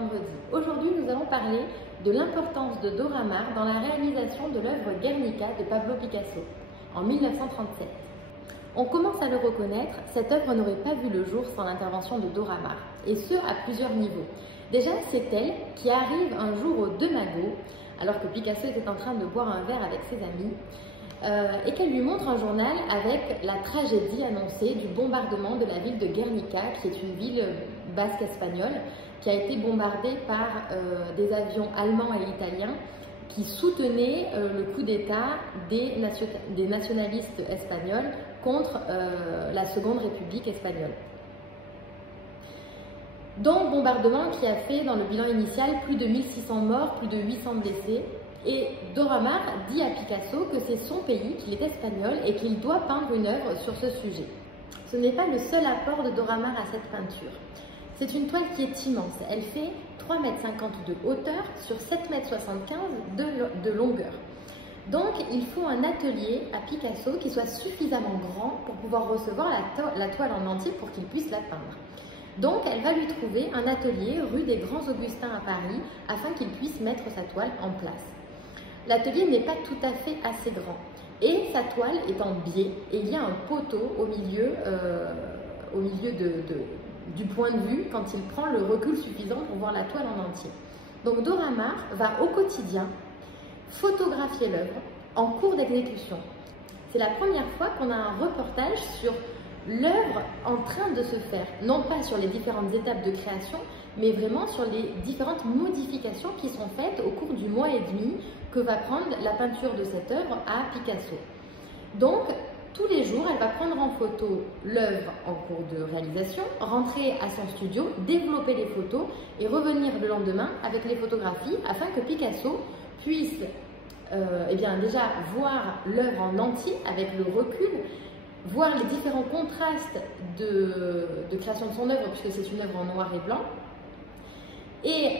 vendredi. Aujourd'hui, nous allons parler de l'importance de Dora Maar dans la réalisation de l'œuvre Guernica de Pablo Picasso en 1937. On commence à le reconnaître, cette œuvre n'aurait pas vu le jour sans l'intervention de Dora Maar, et ce à plusieurs niveaux. Déjà, c'est elle qui arrive un jour au De Mago, alors que Picasso était en train de boire un verre avec ses amis, et qu'elle lui montre un journal avec la tragédie annoncée du bombardement de la ville de Guernica, qui est une ville basque espagnole, qui a été bombardée par des avions allemands et italiens qui soutenaient le coup d'État des nationalistes espagnols contre la Seconde République espagnole. Donc, bombardement qui a fait, dans le bilan initial, plus de 1600 morts, plus de 800 blessés. Et Dora Maar dit à Picasso que c'est son pays, qu'il est espagnol et qu'il doit peindre une œuvre sur ce sujet. Ce n'est pas le seul apport de Dora Maar à cette peinture. C'est une toile qui est immense. Elle fait 3,50 m de hauteur sur 7,75 m de longueur. Donc, il faut un atelier à Picasso qui soit suffisamment grand pour pouvoir recevoir la toile en entier pour qu'il puisse la peindre. Donc, elle va lui trouver un atelier rue des Grands Augustins à Paris afin qu'il puisse mettre sa toile en place. L'atelier n'est pas tout à fait assez grand et sa toile est en biais et il y a un poteau au milieu du point de vue quand il prend le recul suffisant pour voir la toile en entier. Donc Dora Maar va au quotidien photographier l'œuvre en cours d'exécution. C'est la première fois qu'on a un reportage sur l'œuvre en train de se faire, non pas sur les différentes étapes de création, mais vraiment sur les différentes modifications qui sont faites au cours du mois et demi que va prendre la peinture de cette œuvre à Picasso. Donc, tous les jours, elle va prendre en photo l'œuvre en cours de réalisation, rentrer à son studio, développer les photos et revenir le lendemain avec les photographies afin que Picasso puisse déjà voir l'œuvre en entier avec le recul, voir les différents contrastes de création de son œuvre, puisque c'est une œuvre en noir et blanc, et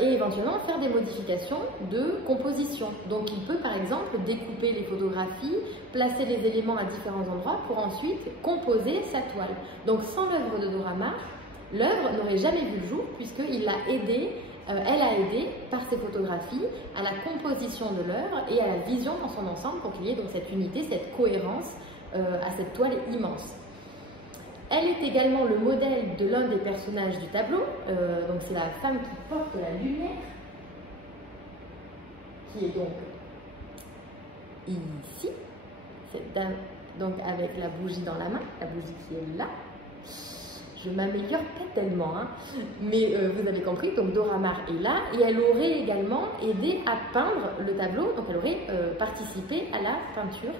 éventuellement faire des modifications de composition. Donc il peut par exemple découper les photographies, placer les éléments à différents endroits pour ensuite composer sa toile. Donc sans l'œuvre de Dora Maar, l'œuvre n'aurait jamais vu le jour puisqu'il l'a aidé, elle a aidé par ses photographies à la composition de l'œuvre et à la vision dans son ensemble pour qu'il y ait donc cette unité, cette cohérence à cette toile immense. Elle est également le modèle de l'un des personnages du tableau, donc c'est la femme qui porte la lumière, qui est donc ici, cette dame donc avec la bougie dans la main, la bougie qui est là. Je m'améliore pas tellement, hein, mais vous avez compris, donc Dora Maar est là et elle aurait également aidé à peindre le tableau, donc elle aurait participé à la peinture.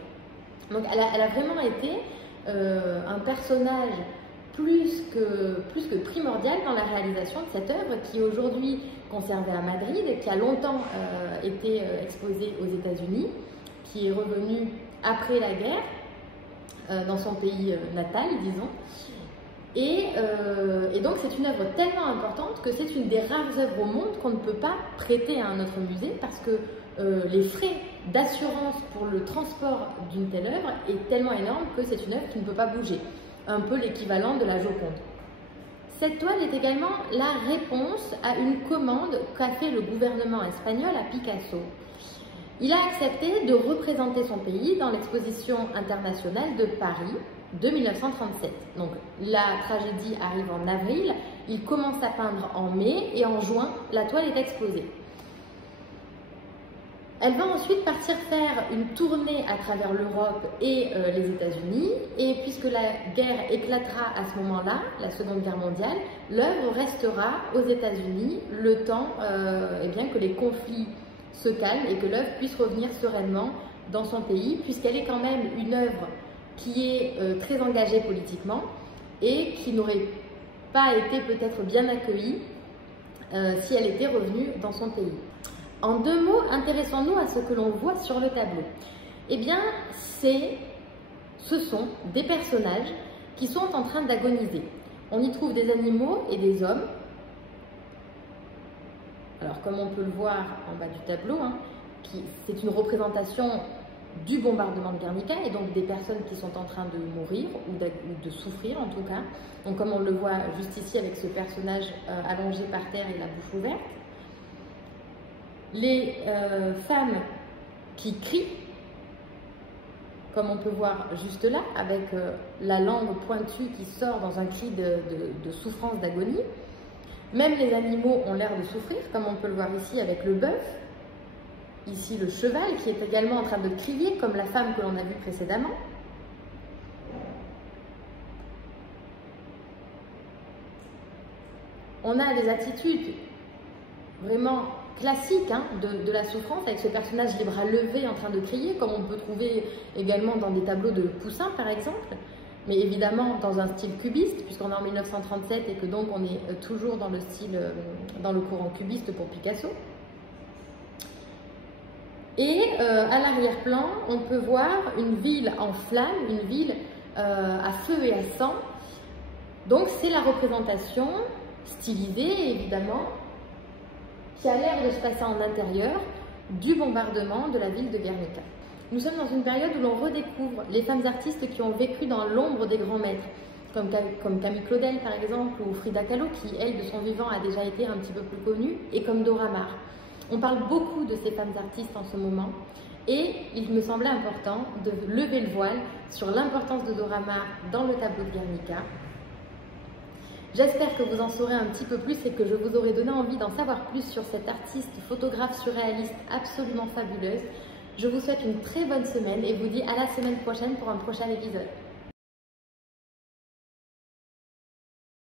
Donc elle a vraiment été un personnage plus que primordial dans la réalisation de cette œuvre qui est aujourd'hui conservée à Madrid et qui a longtemps été exposée aux États-Unis, qui est revenue après la guerre dans son pays natal, disons. Et donc c'est une œuvre tellement importante que c'est une des rares œuvres au monde qu'on ne peut pas prêter à un autre musée parce que les frais d'assurance pour le transport d'une telle œuvre est tellement énorme que c'est une œuvre qui ne peut pas bouger, un peu l'équivalent de la Joconde. Cette toile est également la réponse à une commande qu'a fait le gouvernement espagnol à Picasso. Il a accepté de représenter son pays dans l'exposition internationale de Paris de 1937. Donc la tragédie arrive en avril, il commence à peindre en mai et en juin, la toile est exposée. Elle va ensuite partir faire une tournée à travers l'Europe et les États-Unis. Et puisque la guerre éclatera à ce moment-là, la Seconde Guerre mondiale, l'œuvre restera aux États-Unis le temps que les conflits se calment et que l'œuvre puisse revenir sereinement dans son pays, puisqu'elle est quand même une œuvre qui est très engagée politiquement et qui n'aurait pas été peut-être bien accueillie si elle était revenue dans son pays. En deux mots, intéressons-nous à ce que l'on voit sur le tableau. Eh bien, ce sont des personnages qui sont en train d'agoniser. On y trouve des animaux et des hommes. Alors, comme on peut le voir en bas du tableau, c'est une représentation du bombardement de Guernica et donc des personnes qui sont en train de mourir ou de souffrir en tout cas. Donc comme on le voit juste ici avec ce personnage allongé par terre et la bouche ouverte. Les femmes qui crient, comme on peut voir juste là, avec la langue pointue qui sort dans un cri de souffrance, d'agonie. Même les animaux ont l'air de souffrir, comme on peut le voir ici avec le bœuf. Ici le cheval qui est également en train de crier, comme la femme que l'on a vue précédemment. On a des attitudes vraiment classique de la souffrance, avec ce personnage les bras levés en train de crier, comme on peut trouver également dans des tableaux de Poussin par exemple, mais évidemment dans un style cubiste, puisqu'on est en 1937 et que donc on est toujours dans le style, dans le courant cubiste pour Picasso. Et à l'arrière-plan, on peut voir une ville en flammes, une ville à feu et à sang. Donc c'est la représentation stylisée évidemment, qui a l'air de se passer en intérieur du bombardement de la ville de Guernica. Nous sommes dans une période où l'on redécouvre les femmes artistes qui ont vécu dans l'ombre des grands maîtres, comme Camille Claudel par exemple, ou Frida Kahlo, qui elle de son vivant a déjà été un petit peu plus connue, et comme Dora Maar. On parle beaucoup de ces femmes artistes en ce moment, et il me semblait important de lever le voile sur l'importance de Dora Maar dans le tableau de Guernica. J'espère que vous en saurez un petit peu plus et que je vous aurai donné envie d'en savoir plus sur cette artiste photographe surréaliste absolument fabuleuse. Je vous souhaite une très bonne semaine et vous dis à la semaine prochaine pour un prochain épisode.